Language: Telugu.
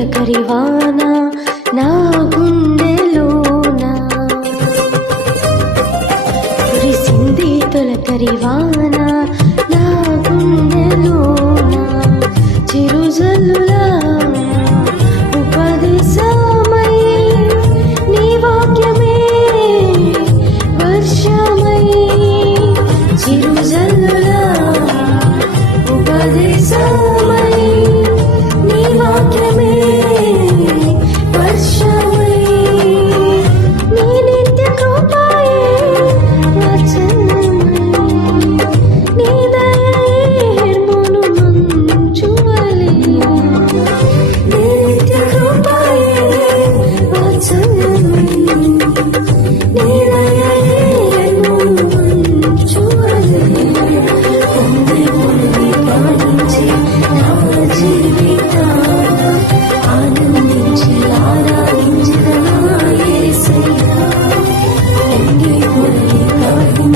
చిలకరివానా నా గుండెలోన? కురిసింది తొలకరివానా నా గుండెలో